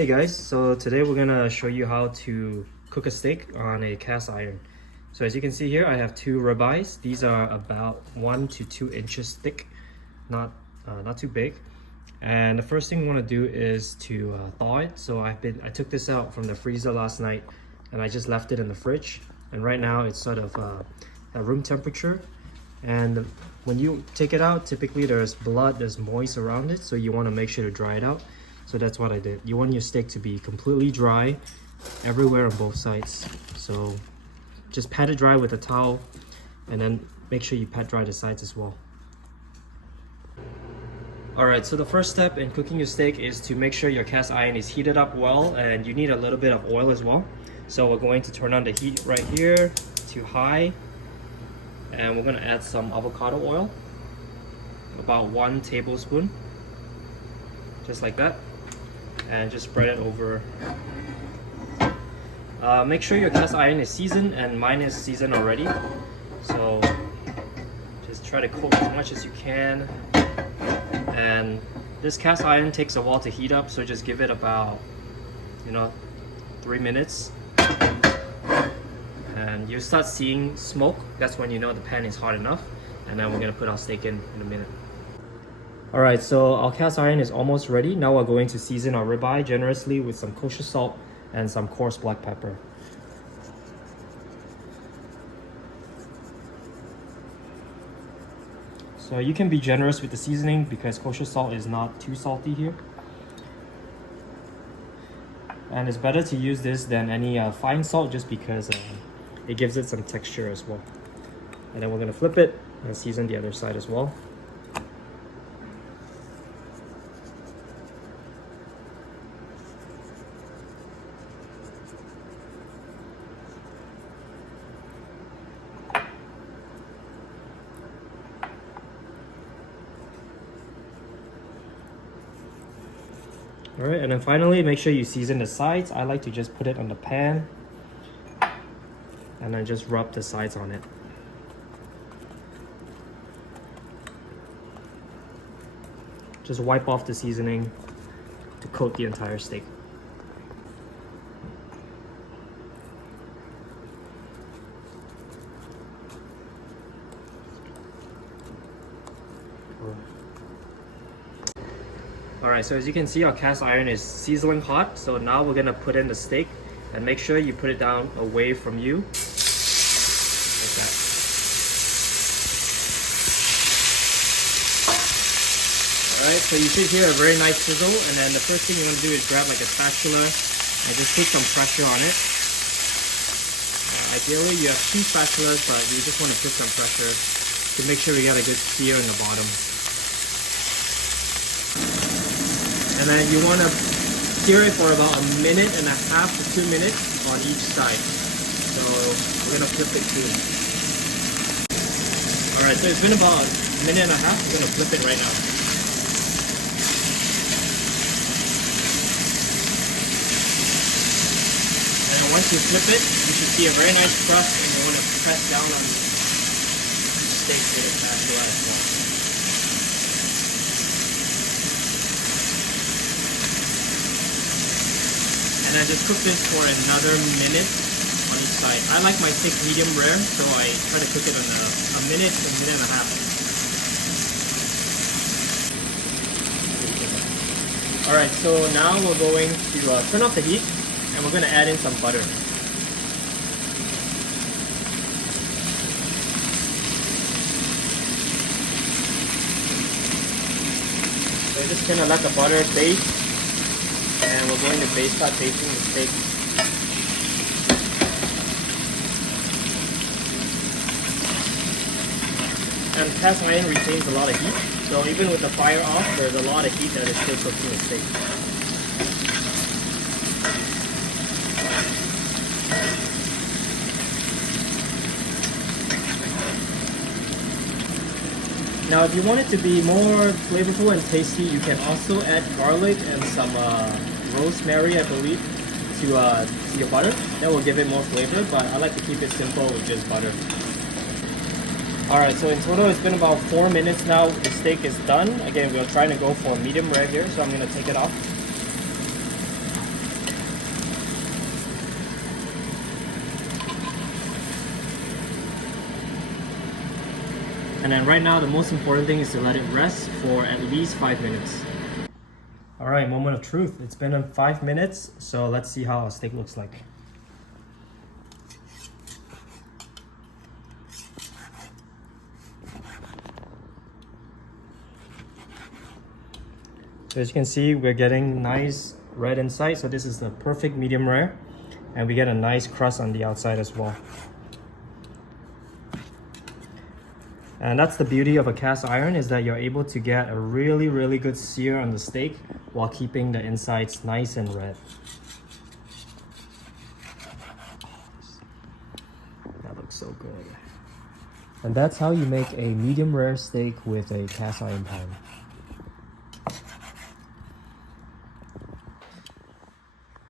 Hey guys, so today we're gonna show you how to cook a steak on a cast iron. So as you can see here, I have two ribeyes. These are about 1 to 2 inches thick, not too big. And the first thing we want to do is to thaw it. So I took this out from the freezer last night, and I just left it in the fridge. And right now it's sort of at room temperature. And when you take it out, typically there's blood, there's moist around it, so you want to make sure to dry it out. So that's what I did. You want your steak to be completely dry everywhere on both sides. So just pat it dry with a towel, and then make sure you pat dry the sides as well. Alright, so the first step in cooking your steak is to make sure your cast iron is heated up well, and you need a little bit of oil as well. So we're going to turn on the heat right here to high, and we're going to add some avocado oil, about 1 tablespoon, just like that. And just spread it over. Make sure your cast iron is seasoned, and mine is seasoned already. So just try to coat as much as you can. And this cast iron takes a while to heat up, so just give it about 3 minutes. And you start seeing smoke. That's when you know the pan is hot enough. And then we're gonna put our steak in a minute. Alright, so our cast iron is almost ready. Now we're going to season our ribeye generously with some kosher salt and some coarse black pepper. So you can be generous with the seasoning because kosher salt is not too salty here. And it's better to use this than any fine salt just because it gives it some texture as well. And then we're going to flip it and season the other side as well. Alright, and then finally make sure you season the sides. I like to just put it on the pan and then just rub the sides on it. Just wipe off the seasoning to coat the entire steak. Alright, so as you can see, our cast iron is sizzling hot. So now we're gonna put in the steak, and make sure you put it down away from you. Like that. Alright, so you should hear a very nice sizzle, and then the first thing you want to do is grab like a spatula and just put some pressure on it. Ideally you have 2 spatulas, but you just want to put some pressure to make sure we get a good sear in the bottom. And then you want to sear it for about 1.5 to 2 minutes on each side. So we're going to flip it too. Alright, so it's been about 1.5 minutes. We're going to flip it right now. And once you flip it, you should see a very nice crust, and you want to press down on the steak to get that as well. And I just cook this for another minute on each side. I like my steak medium rare, so I try to cook it on a minute to 1.5 minutes. Alright, so now we're going to turn off the heat, and we're going to add in some butter. So just gonna let the butter base. And we're going to start basting the steak. And cast iron retains a lot of heat, so even with the fire off, there's a lot of heat that is still cooking the steak. Now if you want it to be more flavorful and tasty, you can also add garlic and some rosemary, I believe, to your butter. That will give it more flavor, but I like to keep it simple with just butter. Alright, so in total it's been about 4 minutes now. The steak is done. Again, we're trying to go for medium rare here, so I'm going to take it off. And then right now, the most important thing is to let it rest for at least 5 minutes. All right, moment of truth. It's been 5 minutes, so let's see how our steak looks like. So as you can see, we're getting nice red inside. So this is the perfect medium rare. And we get a nice crust on the outside as well. And that's the beauty of a cast iron, is that you're able to get a really, really good sear on the steak while keeping the insides nice and red. That looks so good. And that's how you make a medium rare steak with a cast iron pan.